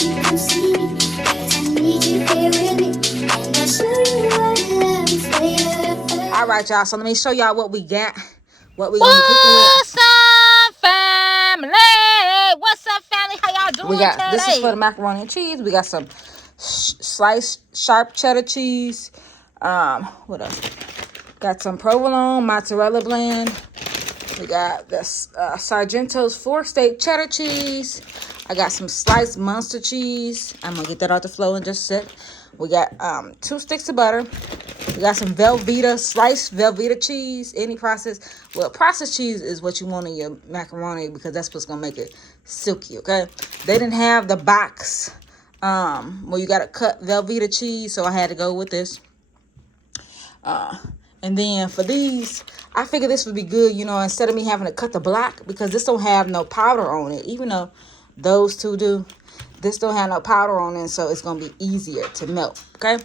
All right, y'all. So let me show y'all what we got. What we gonna be cooking with. What's up, family? What's up, family? How y'all doing We got today? this is for the macaroni and cheese. We got some sliced sharp cheddar cheese. What else? Got some provolone mozzarella blend. We got this Sargento's 4-steak cheddar cheese. I got some sliced Munster cheese. I'm gonna get that off the floor in just a sec. We got 2 sticks of butter. We got some Velveeta, sliced Velveeta cheese. Any processed, well, processed cheese is what you want in your macaroni because that's what's gonna make it silky. Okay. They didn't have the box where you gotta cut Velveeta cheese, so I had to go with this. And then for these, I figured this would be good, you know, instead of me having to cut the block, because this don't have no powder on it, even though those two do. This don't have no powder on it, so it's going to be easier to melt, okay?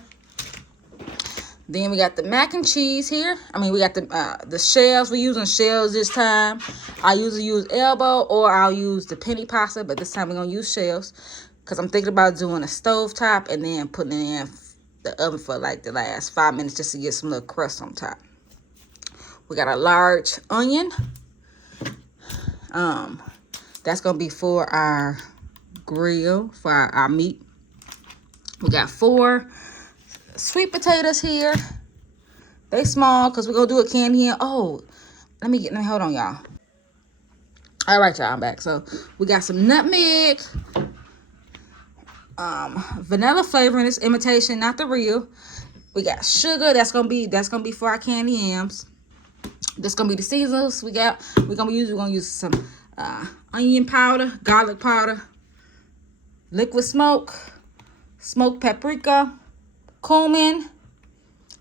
Then we got the mac and cheese here. I mean, we got the shells. We're using shells this time. I usually use elbow or I'll use the penny pasta, but this time we're going to use shells because I'm thinking about doing a stovetop and then putting it in the oven for like the last 5 minutes just to get some little crust on top. We got a large onion. That's gonna be for our grill, for our meat. We got 4 sweet potatoes here. They small because we're gonna do a candy yam. Oh, let me hold on, y'all. All right, y'all, I'm back. So we got some nutmeg. Vanilla flavoring, this imitation, not the real. We got sugar. That's gonna be for our candy yams. That's gonna be the seasonals we got. We're gonna use some onion powder, garlic powder, liquid smoke, smoked paprika, cumin,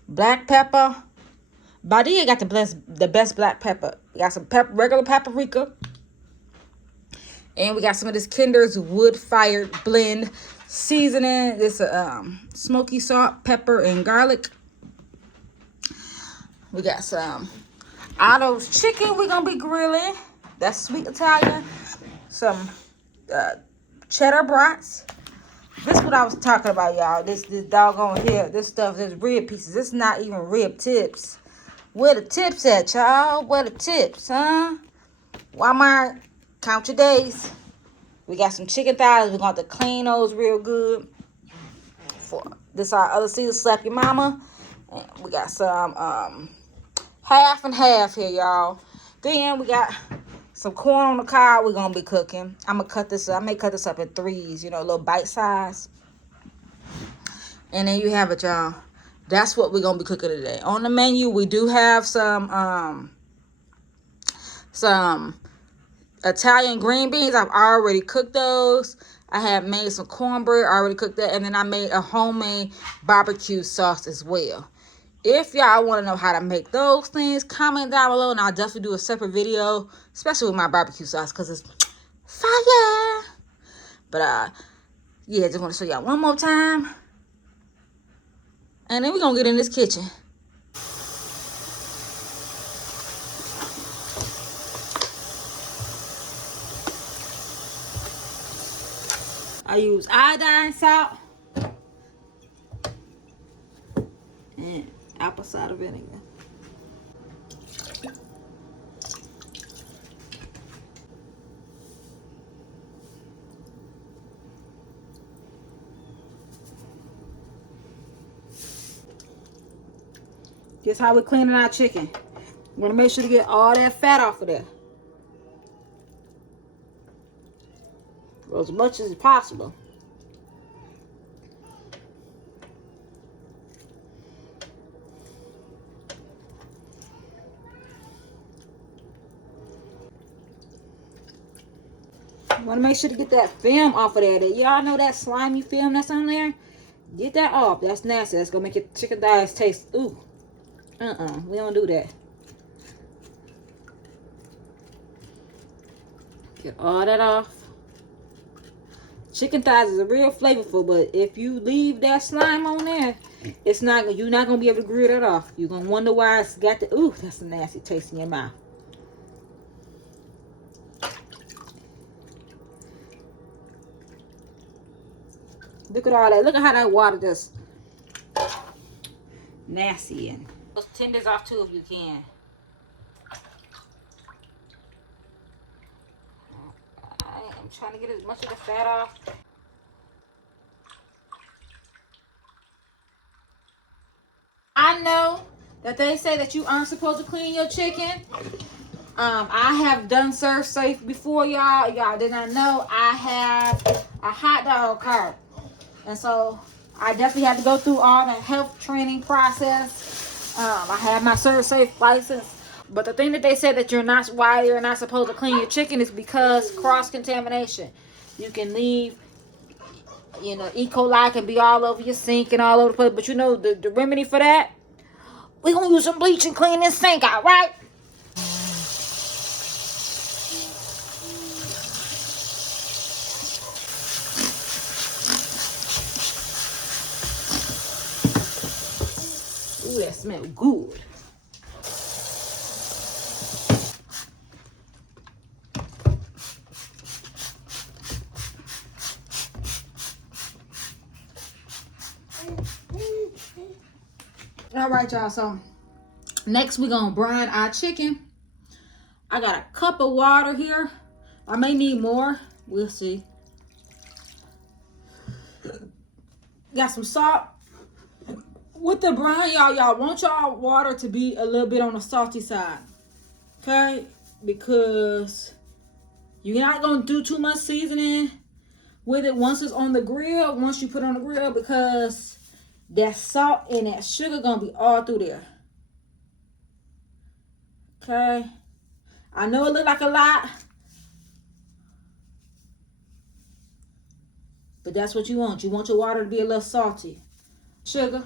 black pepper. Badia got the best black pepper. We got some regular paprika, and we got some of this Kinder's wood-fired blend seasoning. This smoky salt, pepper, and garlic. We got some Otto's chicken we're gonna be grilling. That's sweet Italian. Some cheddar brats. This is what I was talking about, y'all. This doggone here. This stuff, this rib pieces. This is not even rib tips. Where the tips at, y'all? Where the tips, huh? Walmart, count your days. We got some chicken thighs. We're going to have to clean those real good. This our other season, slap your mama. And we got some half and half here, y'all. Then we got some corn on the cob we're going to be cooking. I'm going to cut this up. I may cut this up in 3s, you know, a little bite size. And then you have it, y'all. That's what we're going to be cooking today. On the menu, we do have some Italian green beans. I've already cooked those. I have made some cornbread. I already cooked that. And then I made a homemade barbecue sauce as well. If y'all want to know how to make those things, comment down below. And I'll definitely do a separate video, especially with my barbecue sauce, because it's fire. But, yeah, just want to show y'all one more time. And then we're going to get in this kitchen. I use iodine salt and apple cider vinegar. Just how we're cleaning our chicken. We want to make sure to get all that fat off of there. Or as much as possible. You want to make sure to get that film off of there. Y'all know that slimy film that's on there? Get that off. That's nasty. That's going to make your chicken thighs taste. Ooh. We don't do that. Get all that off. Chicken thighs is real flavorful, but if you leave that slime on there, you're not gonna be able to grill that off. You're gonna wonder why it's got the ooh, that's a nasty taste in your mouth. Look at all that. Look at how that water just nasty. And those tenders off too if you can. I'm trying to get as much of the fat off. I know that they say that you aren't supposed to clean your chicken. I have done Serve Safe before, y'all. Y'all did not know I have a hot dog cart. And so I definitely had to go through all the health training process. I have my Serve Safe license. But the thing that they said that why you're not supposed to clean your chicken is because cross-contamination. You can leave, you know, E. coli can be all over your sink and all over the place. But you know the remedy for that? We're going to use some bleach and clean this sink out, right? Ooh, that smells good. All right, y'all. So next we're gonna brine our chicken. I got a cup of water here. I may need more. We'll see. Got some salt. With the brine, y'all want y'all water to be a little bit on the salty side. Okay? Because you're not gonna do too much seasoning with it once it's on the grill. Once you put it on the grill, because that salt and that sugar gonna be all through there. Okay, I know it look like a lot, but that's what you want. You want your water to be a little salty. Sugar.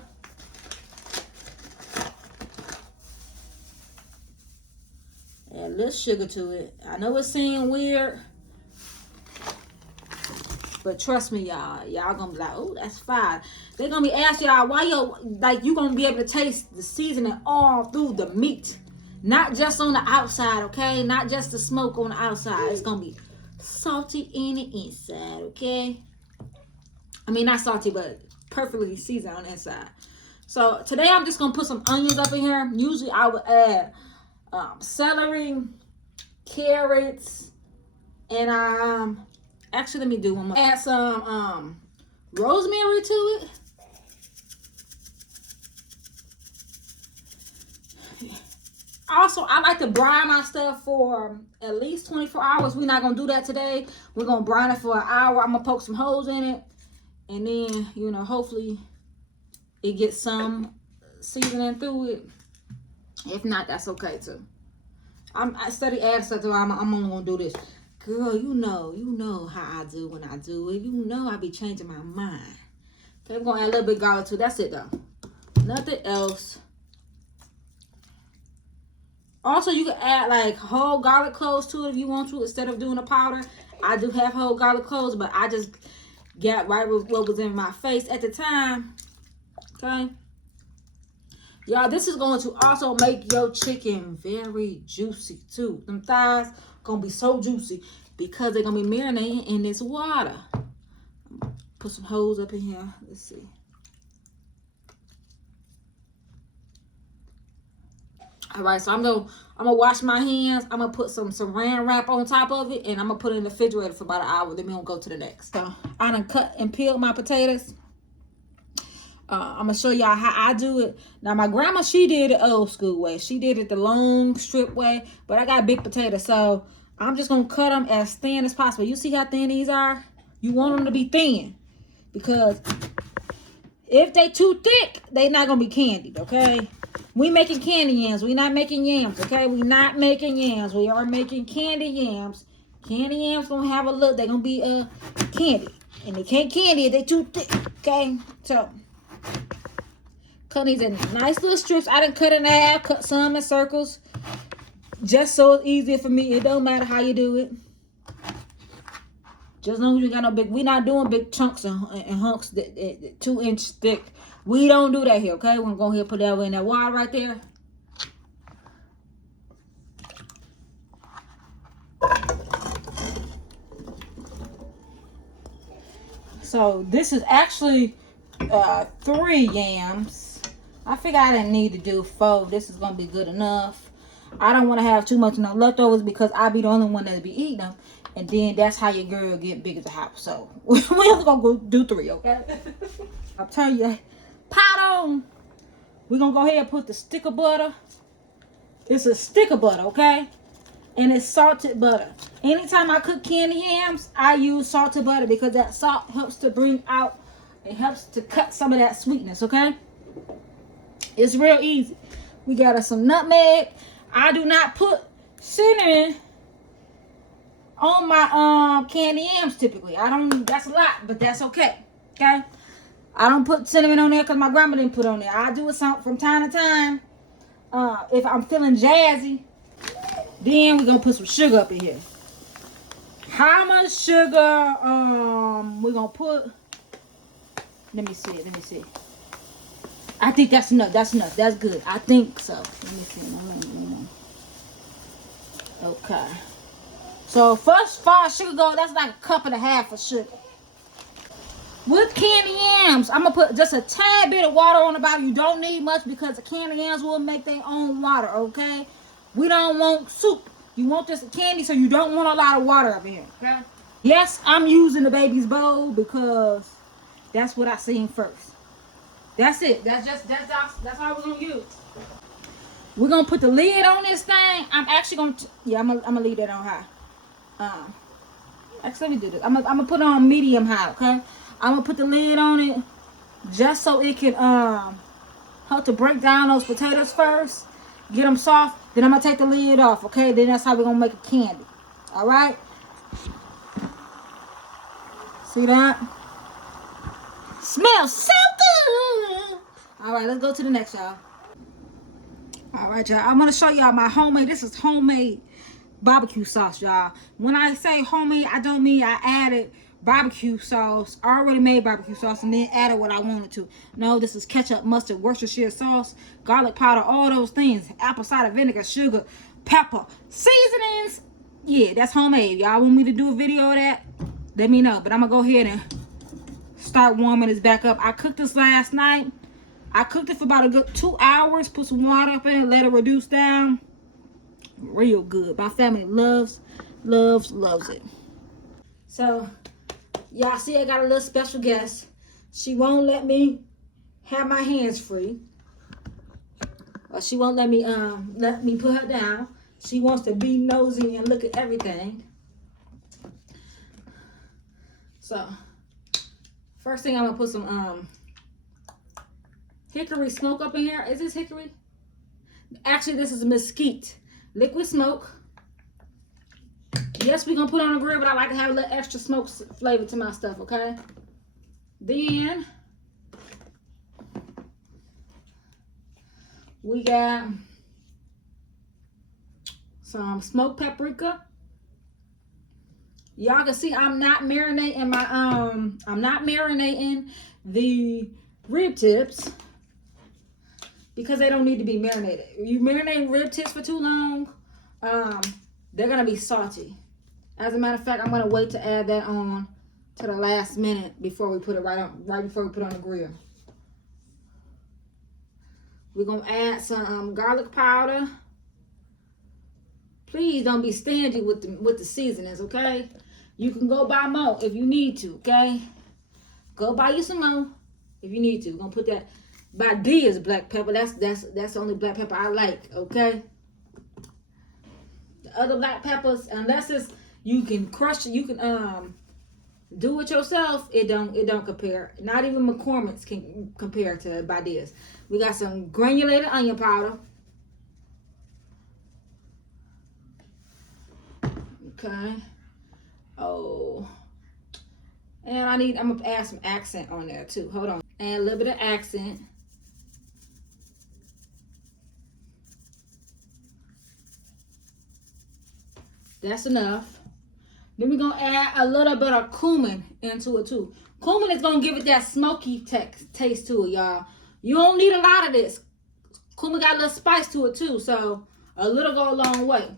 Add a little sugar to it. I know it seems weird, but trust me, y'all gonna be like, oh, that's fine. They're gonna be asking y'all why you gonna be able to taste the seasoning all through the meat. Not just on the outside, okay? Not just the smoke on the outside. It's gonna be salty in the inside, okay? I mean, not salty, but perfectly seasoned on the inside. So today I'm just gonna put some onions up in here. Usually I would add celery, carrots, and actually let me do one more. Add some rosemary to it. Also, I like to brine my stuff for at least 24 hours. We're not going to do that today. We're going to brine it for an hour. I'm going to poke some holes in it. And then, you know, hopefully it gets some seasoning through it. If not, that's okay too. I study adding stuff to it. I'm only going to do this. Girl, you know how I do when I do it. You know I be changing my mind. Okay, we're going to add a little bit of garlic too. That's it though. Nothing else. Also, you can add like whole garlic cloves to it if you want to instead of doing a powder. I do have whole garlic cloves, but I just got right with what was in my face at the time. Okay. Y'all, this is going to also make your chicken very juicy too. Them thighs going to be so juicy because they're going to be marinating in this water. Put some holes up in here. Let's see. All right, so I'm gonna wash my hands. I'm gonna put some saran wrap on top of it, and I'm gonna put it in the refrigerator for about an hour. Then we're gonna go to the next. So I done cut and peeled my potatoes. I'm gonna show y'all how I do it. Now my grandma, she did it old school way. She did it the long strip way, but I got big potatoes, so I'm just gonna cut them as thin as possible. You see how thin these are? You want them to be thin because if they too thick, they not gonna be candied. Okay. We making candy yams. We not making yams, okay? We not making yams. We are making candy yams. Candy yams gonna have a look. They're gonna be candy. And they can't candy it. They too thick, okay? So, cut these in nice little strips. I done cut in half, cut some in circles. Just so it's easier for me. It don't matter how you do it. Just as long as you got no big, we not doing big chunks and hunks that 2-inch thick. We don't do that here, okay? We're going to go ahead and put that in that water right there. So this is actually 3 yams. I figure I didn't need to do 4. This is gonna be good enough. I don't want to have too much leftovers because I be the only one that be eating them, and then that's how your girl get big as a house. So we're just gonna go do 3, okay? I'll tell you, pot on. We're gonna go ahead and put the stick of butter. It's a stick of butter, okay? And it's salted butter. Anytime I cook candy yams, I use salted butter because that salt helps to bring out, it helps to cut some of that sweetness, okay? It's real easy. We got us some nutmeg. I do not put cinnamon on my candy yams typically. I don't, that's a lot, but that's okay, okay? I don't put cinnamon on there because my grandma didn't put on there. I do it from time to time. If I'm feeling jazzy, then we're gonna put some sugar up in here. How much sugar we're gonna put? Let me see. I think that's enough. That's good. I think so. Let me see. Okay. So first, far as sugar goes, that's like 1.5 cups of sugar. With candy yams, I'm gonna put just a tad bit of water on the bottom. You don't need much because the candy yams will make their own water, okay? We don't want soup. You want this candy, so you don't want a lot of water up in here, okay? Yes, I'm using the baby's bowl because that's what I seen first. That's it. That's all we're gonna use. We're gonna put the lid on this thing. I'm actually gonna, I'm gonna leave that on high. Actually, let me do this. I'm gonna put it on medium high, okay? I'm gonna put the lid on it just so it can help to break down those potatoes first, get them soft. Then I'm gonna take the lid off, okay? Then that's how we're gonna make a candy. All right? See that? Smells so good. All right, let's go to the next, y'all. All right, y'all. I'm gonna show y'all my homemade. This is homemade barbecue sauce, y'all. When I say homemade, I don't mean I added barbecue sauce, already made barbecue sauce, and then added what I wanted to. No, this is ketchup, mustard, Worcestershire sauce, garlic powder, all those things, apple cider vinegar, sugar, pepper, seasonings. Yeah, that's homemade. Y'all want me to do a video of that? Let me know. But I'm gonna go ahead and start warming this back up. I cooked this last night. I cooked it for about a good 2 hours. Put some water up in it, let it reduce down. Real good. My family loves it. So y'all see I got a little special guest. She won't let me have my hands free. Or she won't let me put her down. She wants to be nosy and look at everything. So first thing I'm gonna put some hickory smoke up in here. Is this hickory? Actually, this is mesquite. Liquid smoke. Yes, we're gonna put it on the grill, but I like to have a little extra smoke flavor to my stuff, okay? Then we got some smoked paprika. Y'all can see I'm not marinating the rib tips because they don't need to be marinated. You marinate rib tips for too long, they're gonna be salty. As a matter of fact, I'm gonna wait to add that on to the last minute before we put it right before we put it on the grill. We're gonna add some garlic powder. Please don't be stingy with the seasonings, okay? You can go buy more if you need to, okay? Go buy you some more if you need to. We're gonna put that Badia's black pepper. That's the only black pepper I like, okay? The other black peppers, unless it's you can crush it, you can do it yourself. It don't compare. Not even McCormick's can compare to Badia's. We got some granulated onion powder. Okay. Oh. And I'm gonna add some accent on there too. Hold on. Add a little bit of accent. That's enough. Then we're gonna add a little bit of cumin into it too. Cumin is gonna give it that smoky taste to it, y'all. You don't need a lot of this. Cumin got a little spice to it too, so a little go a long way.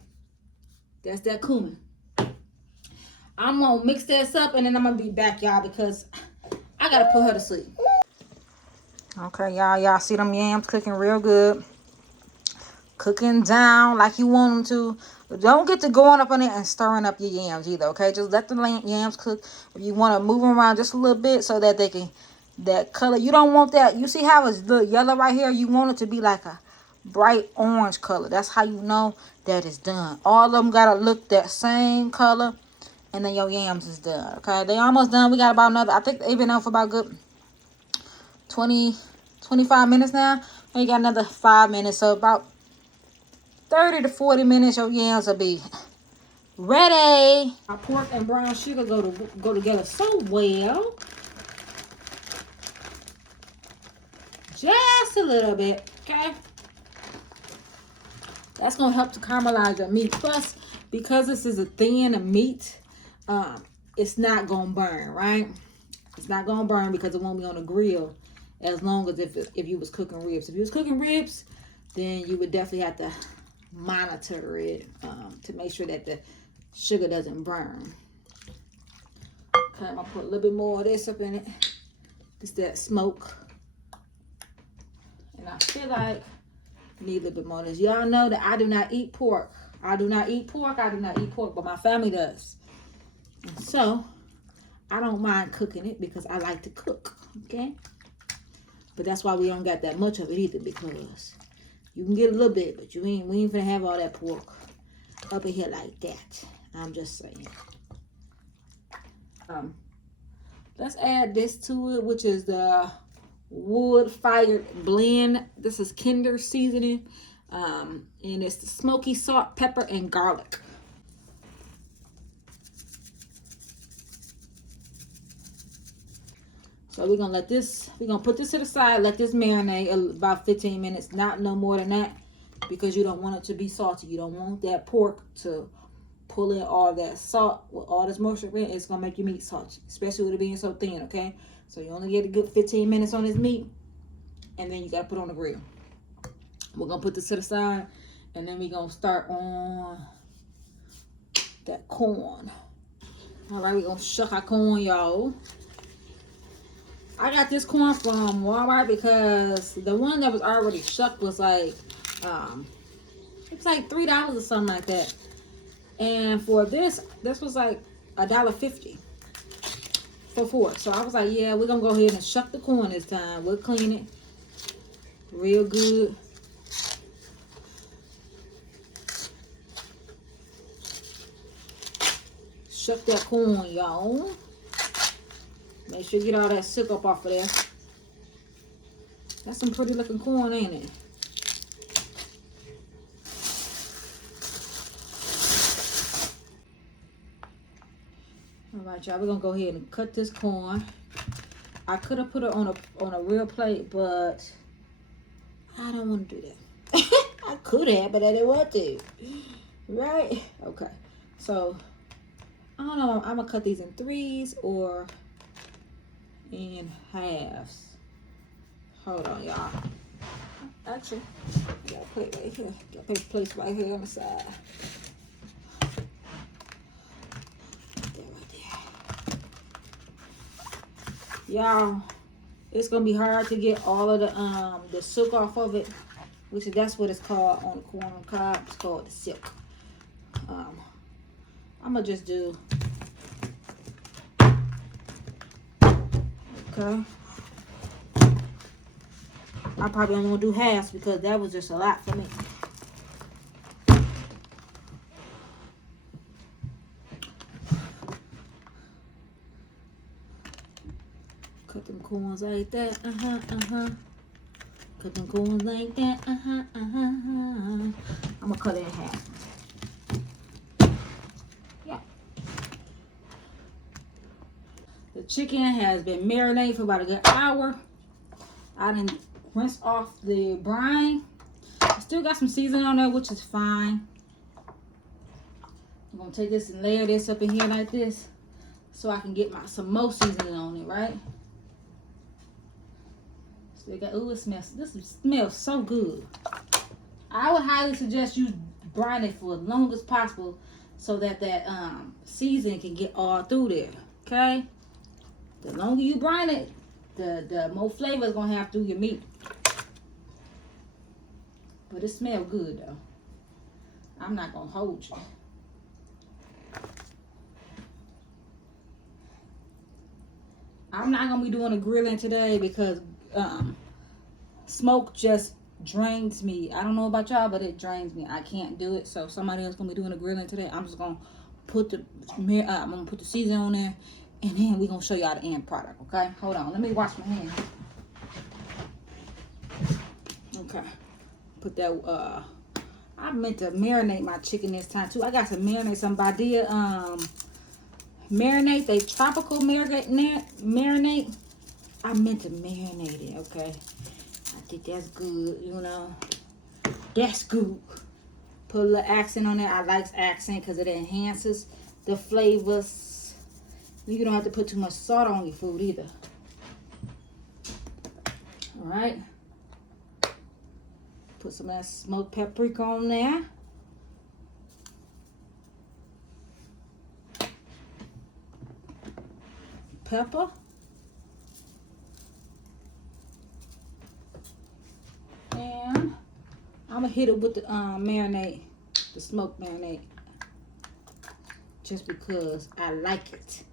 That's that cumin. I'm gonna mix this up and then I'm gonna be back, y'all, because I gotta put her to sleep. Okay, y'all see them yams cooking real good. Cooking down like you want them to. But don't get to going up on it and stirring up your yams either, okay? Just let the yams cook. If you want to move them around just a little bit so that they can, that color. You don't want that. You see how it's the yellow right here? You want it to be like a bright orange color. That's how you know that it's done. All of them got to look that same color. And then your yams is done, okay? They almost done. We got about another, I think they've been on for about good 25 minutes now. We got another 5 minutes, so about 30 to 40 minutes, your yams will be ready. Our pork and brown sugar go together so well. Just a little bit, okay? That's gonna help to caramelize your meat. Plus, because this is a thin meat, it's not gonna burn, right? It's not gonna burn because it won't be on the grill as long as if you was cooking ribs. If you was cooking ribs, then you would definitely have to monitor it to make sure that the sugar doesn't burn. Okay, I'm gonna put a little bit more of this up in it. Just that smoke. And I feel like I need a little bit more of this. Y'all know that I do not eat pork. I do not eat pork, but my family does. And so, I don't mind cooking it because I like to cook, okay? But that's why we don't got that much of it either, because you can get a little bit, but we ain't gonna have all that pork up in here like that. I'm just saying. Let's add this to it, which is the wood-fired blend. This is Kinder seasoning, and it's the smoky salt, pepper, and garlic. So we're gonna put this to the side, let this marinate about 15 minutes, not no more than that, because you don't want it to be salty. You don't want that pork to pull in all that salt with all this moisture in. It's gonna make your meat salty, especially with it being so thin, okay? So you only get a good 15 minutes on this meat, and then you gotta put it on the grill. We're gonna put this to the side, and then we're gonna start on that corn. All right, we're gonna shuck our corn, y'all. I got this corn from Walmart because the one that was already shucked was like, it was like $3 or something like that. And for this was like $1.50 for 4. So I was like, yeah, we're gonna go ahead and shuck the corn this time. We'll clean it real good. Shuck that corn, y'all. Make sure you get all that sick up off of there. That's some pretty looking corn, ain't it? All right, y'all. We're gonna go ahead and cut this corn. I could have put it on a real plate, but I don't want to do that. I could have, but I didn't want to. Right? Okay. So I don't know. I'm gonna cut these in 3s or in halves. Hold on, y'all. Actually, I got a plate right here. Got a place right here on the side. Y'all, it's gonna be hard to get all of the silk off of it, which that's what it's called on the corn on the cob. It's called the silk. I'm gonna just do, okay. I probably only gonna do halves because that was just a lot for me. Cut them corns like that, Cut them corns like that, I'm gonna cut it in half. Yeah. The chicken has been marinated for about a good hour. I didn't rinse off the brine. I still got some seasoning on there, which is fine. I'm gonna take this and layer this up in here like this, so I can get some more seasoning on it, right? So it got, ooh, this smells so good. I would highly suggest you brine it for as long as possible so that seasoning can get all through there, okay? The longer you brine it, the more flavor it's gonna have through your meat. But it smells good though. I'm not gonna hold you. I'm not gonna be doing a grilling today because smoke just drains me. I don't know about y'all, but it drains me. I can't do it. So if somebody else gonna be doing a grilling today, I'm just gonna put the I'm gonna put the seasoning on there, and then we're gonna show y'all the end product. Okay, hold on. Let me wash my hands. Okay, put that. I meant to marinate my chicken this time too. I got some marinate, some Badia marinate. They tropical marinate. I meant to marinate it. Okay, I think that's good. You know, that's good. Put a little accent on there. I like accent because it enhances the flavors. You don't have to put too much salt on your food either. All right. Put some of that smoked paprika on there. Pepper. And I'm going to hit it with the marinade, the smoked marinade. Just because I like it.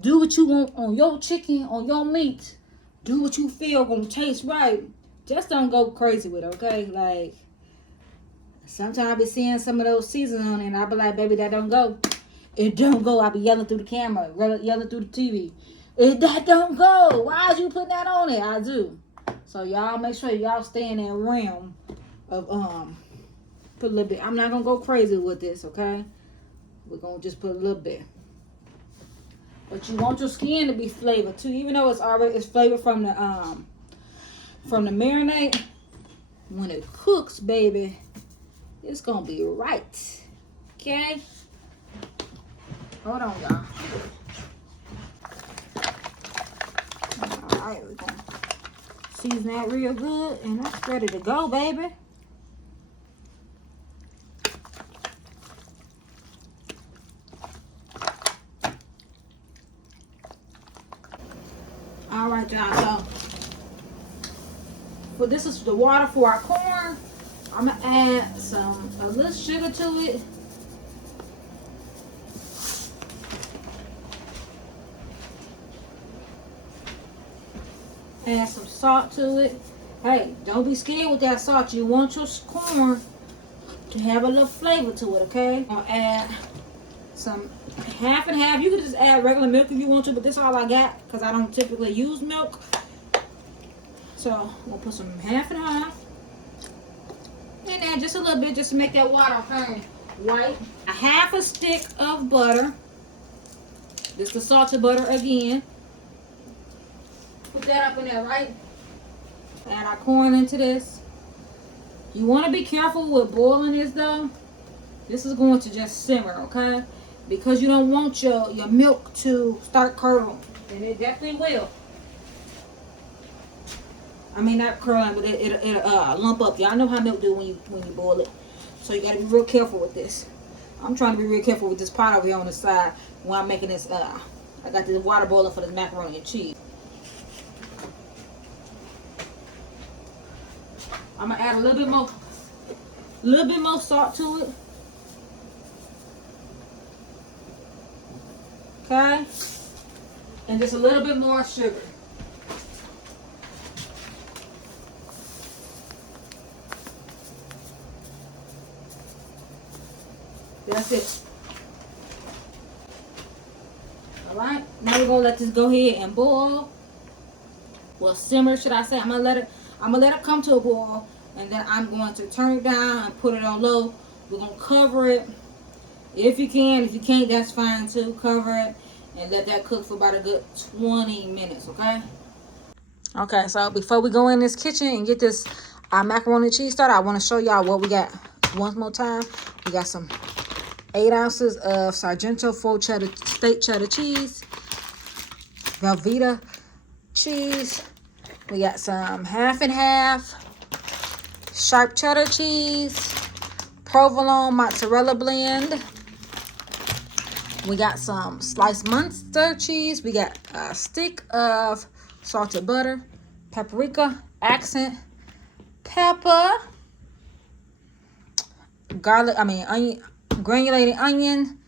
Do what you want on your chicken, on your meat. Do what you feel gonna taste right. Just don't go crazy with it, okay? Like, sometimes I be seeing some of those seasons on it, and I be like, baby, that don't go. It don't go. I be yelling through the camera, yelling through the TV. That don't go. Why is you putting that on it? I do. So y'all make sure y'all stay in that realm of put a little bit. I'm not gonna go crazy with this, okay? We're gonna just put a little bit. But you want your skin to be flavored too, even though it's flavored from the marinade. When it cooks, baby, it's gonna be right. Okay? Hold on, y'all. Alright, we're gonna season that real good, and that's ready to go, baby. Alright, y'all, so this is the water for our corn. I'm gonna add a little sugar to it. Add some salt to it. Hey, don't be scared with that salt. You want your corn to have a little flavor to it, okay? I'll add some half and half. You can just add regular milk if you want to, but this is all I got because I don't typically use milk. So we'll put some half and half. And then just a little bit just to make that water turn white. A half a stick of butter. This is the salted butter again. Put that up in there, right? Add our corn into this. You want to be careful with boiling this though. This is going to just simmer, okay? Because you don't want your milk to start curdling. And it definitely will. I mean, not curling, but it'll lump up. Y'all know how milk do when you boil it. So you got to be real careful with this. I'm trying to be real careful with this pot over here on the side when I'm making this. I got this water boiling for this macaroni and cheese. I'm gonna add a little bit more salt to it. Okay, and just a little bit more sugar. That's it. All right, now we're gonna let this go ahead and boil. Well, simmer, should I say? I'm gonna let it come to a boil, and then I'm going to turn it down and put it on low. We're gonna cover it if you can. If you can't, that's fine too. Cover it and let that cook for about a good 20 minutes, okay? Okay, so before we go in this kitchen and get this macaroni and cheese started, I want to show y'all what we got one more time. We got some 8 ounces of Sargento full state cheddar cheese, Velveeta cheese. We got some half and half sharp cheddar cheese, provolone mozzarella blend, We got some sliced Munster cheese. We got a stick of salted butter, paprika, accent, pepper, garlic, onion, granulated onion,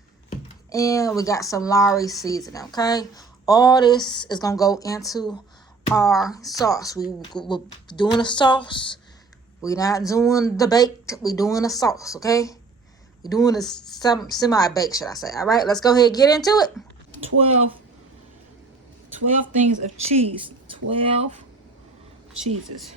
and we got some Lowry seasoning, okay? All this is going to go into our sauce. We're doing a sauce. We're not doing the baked. We're doing a sauce, okay? We're doing a semi-baked, should I say. All right, let's go ahead and get into it. 12 things of cheese. 12 cheeses.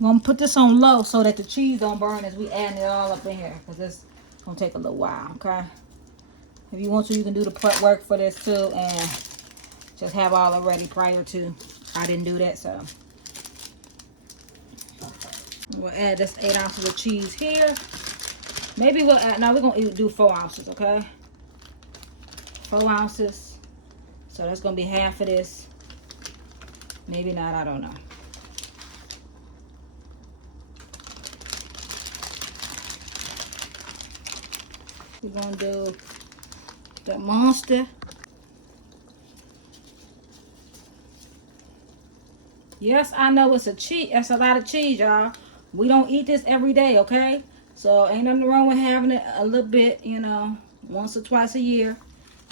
I'm going to put this on low so that the cheese don't burn as we add it all up in here. Because this is going to take a little while, okay? If you want to, you can do the prep work for this too. And just have all already prior to. I didn't do that, so. We'll add this 8 ounces of cheese here. Maybe we'll add, no, we're going to do 4 ounces, okay? 4 ounces. So that's going to be half of this. Maybe not, I don't know. We're going to do the Monster. Yes, I know it's a cheese. That's a lot of cheese, y'all. We don't eat this every day, okay? So ain't nothing wrong with having it a little bit, you know, once or twice a year.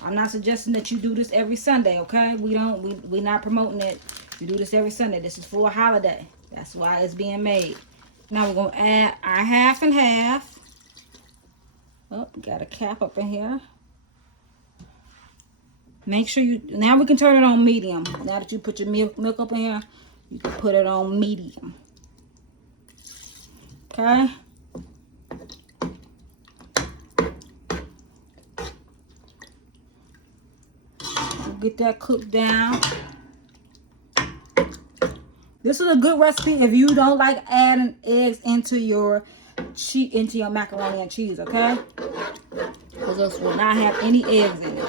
I'm not suggesting that you do this every Sunday, okay? We're not promoting it. You do this every Sunday. This is for a holiday. That's why it's being made. Now we're going to add our half and half. Oh, got a cap up in here. Make sure you, now we can turn it on medium. Now that you put your milk up in here, you can put it on medium. Okay. We'll get that cooked down. This is a good recipe if you don't like adding eggs into your macaroni and cheese, okay? Because this will not have any eggs in it.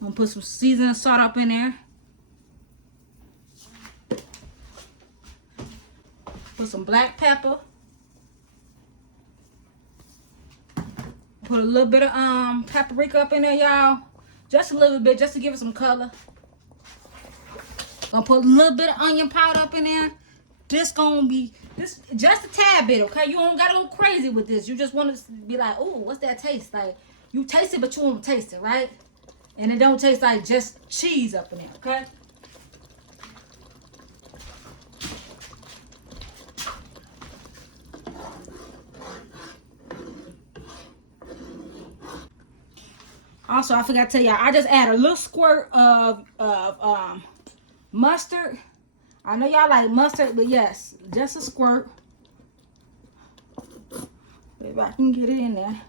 I'm gonna put some seasoning salt up in there. Put some black pepper. Put a little bit of paprika up in there, y'all. Just a little bit, just to give it some color. Gonna put a little bit of onion powder up in there. This gonna be just a tad bit, okay? You don't gotta go crazy with this. You just want to be like, oh, what's that taste like? You taste it, but you won't taste it, right? And it don't taste like just cheese up in there, okay? Also, I forgot to tell y'all, I just add a little squirt of mustard. I know y'all like mustard, but yes, just a squirt. If I can get it in there.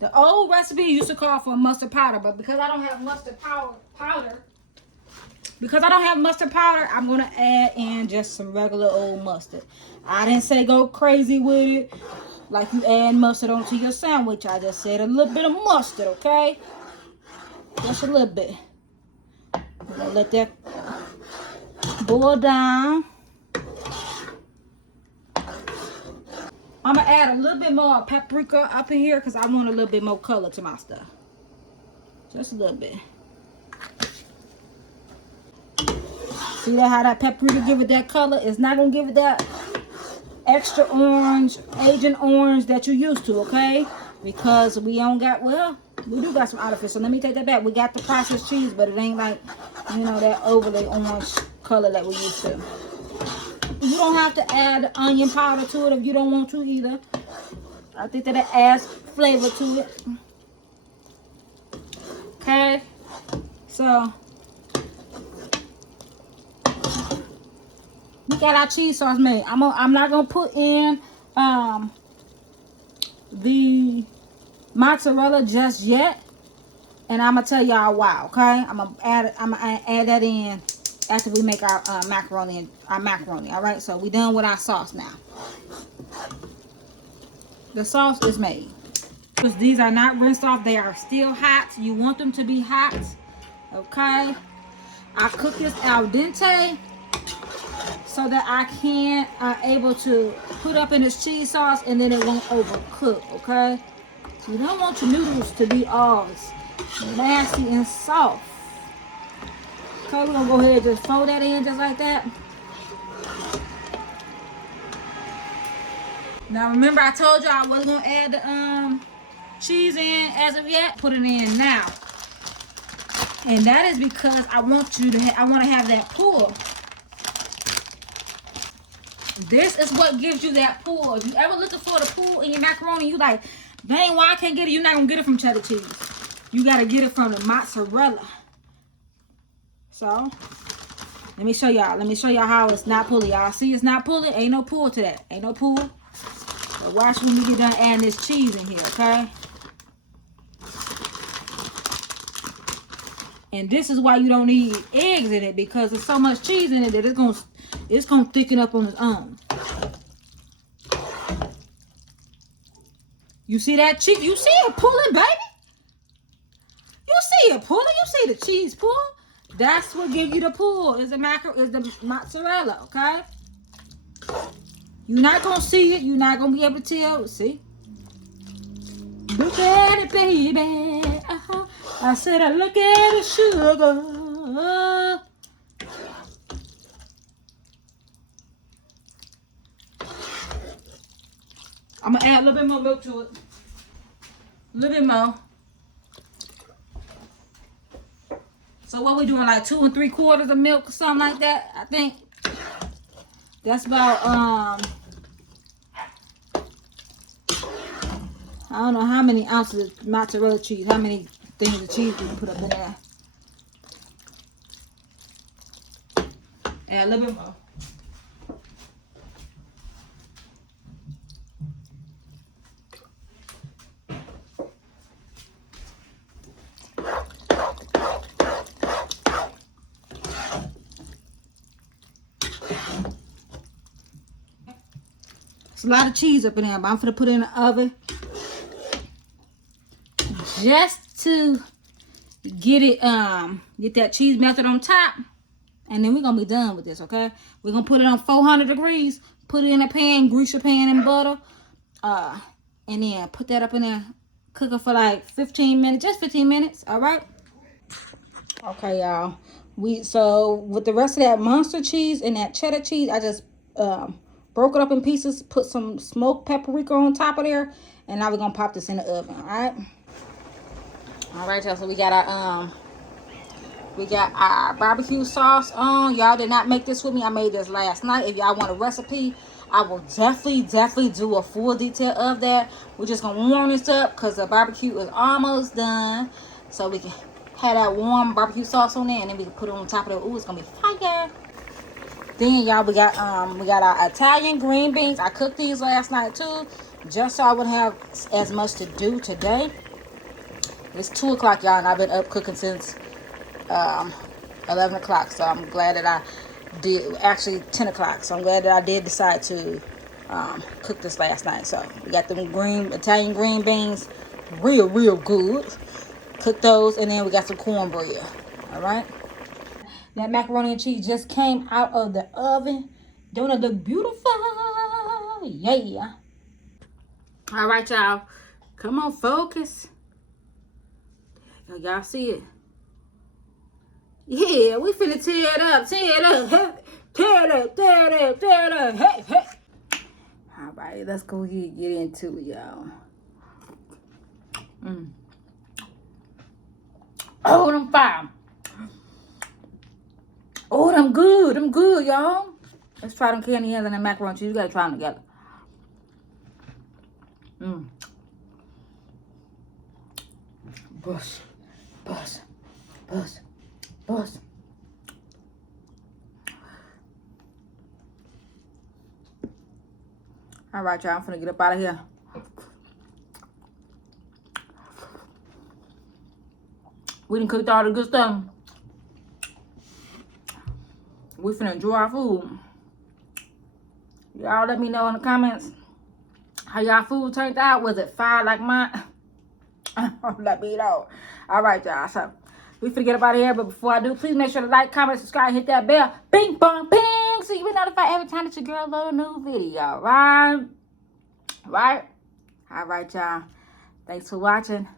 The old recipe used to call for mustard powder, but because I don't have mustard powder, I'm gonna add in just some regular old mustard. I didn't say go crazy with it, like you add mustard onto your sandwich. I just said a little bit of mustard, okay? Just a little bit. I'm gonna let that boil down. I'm gonna add a little bit more paprika up in here because I want a little bit more color to my stuff. Just a little bit. See that how that paprika give it that color? It's not gonna give it that extra orange, Agent Orange that you used to, okay? Because we don't got, well, we do got some artificial. Let me take that back. We got the processed cheese, but it ain't like, you know, that overly orange color that we used to. You don't have to add onion powder to it if you don't want to either. I think that it adds flavor to it. Okay, so we got our cheese sauce made. I'm not gonna put in the mozzarella just yet, and I'm gonna tell y'all why. Okay, I'm gonna add that in after we make our macaroni. All right, so we done with our sauce now. The sauce is made. Because these are not rinsed off, they are still hot. You want them to be hot. Okay, I cook this al dente so that I can able to put up in this cheese sauce and then it won't overcook, okay? You don't want your noodles to be all nasty and soft. Okay, we're gonna go ahead and just fold that in just like that. Now remember I told you I wasn't gonna add the cheese in as of yet. Put it in now. And that is because I want to have that pull. This is what gives you that pull. If you ever looking for the pull in your macaroni, you like, dang, why I can't get it? You're not gonna get it from cheddar cheese. You gotta get it from the mozzarella. So let me show y'all. Let me show y'all how it's not pulling. Y'all see it's not pulling? Ain't no pull to that. Ain't no pull. But watch when we get done adding this cheese in here, okay? And this is why you don't need eggs in it, because there's so much cheese in it that it's gonna thicken up on its own. You see that cheese? You see it pulling, baby? You see it pulling? You see the cheese pull? That's what gives you the pull. Is the mozzarella, okay? You're not gonna see it. You're not gonna be able to tell. See? Look at it, baby. I said, look at the sugar. I'm gonna add a little bit more milk to it. A little bit more. So what we doing, like 2 3/4 of milk or something like that? I think that's about I don't know how many ounces of mozzarella cheese, how many things of cheese we can put up in there. Add a little bit more. It's a lot of cheese up in there, but I'm gonna put it in the oven just to get it get that cheese melted on top, and then we're gonna be done with this. Okay, we're gonna put it on 400 degrees, put it in a pan, grease your pan in butter, and then put that up in there, cook it for like 15 minutes, just 15 minutes. All right. Okay, y'all, so with the rest of that monster cheese and that cheddar cheese, I just broke it up in pieces, put some smoked paprika on top of there, and now we're gonna pop this in the oven. All right, y'all. So we got our barbecue sauce on. Y'all did not make this with me. I made this last night. If y'all want a recipe, I will definitely do a full detail of that. We're just gonna warm this up because the barbecue is almost done, so we can have that warm barbecue sauce on there, and then we can put it on top of it. Ooh, it's gonna be fire. Then y'all, we got our Italian green beans. I cooked these last night too, just so I wouldn't have as much to do today. It's 2 o'clock, y'all, and I've been up cooking since 11 o'clock. So I'm glad that I did, actually 10 o'clock. So I'm glad that I did decide to cook this last night. So we got the Italian green beans, real good. Cook those, and then we got some cornbread. All right. That macaroni and cheese just came out of the oven. Don't it look beautiful? Yeah. All right, y'all. Come on, focus. Y'all see it? Yeah, we finna tear it up. Tear it up. Hey. All right, let's go get into it, y'all. Oh, them fire. Oh, them good, y'all. Let's try them candy yams and the macaroni cheese. You gotta try them together. Buzz. All right, y'all. I'm finna get up out of here. We done cooked all the good stuff. We finna enjoy our food. Y'all let me know in the comments how y'all food turned out. Was it fire like mine? Let me know. All right, y'all. So we finna get up out of here. But before I do, please make sure to like, comment, subscribe, hit that bell. Bing, bong, ping. so you be notified every time that your girl load a new video, right? Right? All right, y'all. Thanks for watching.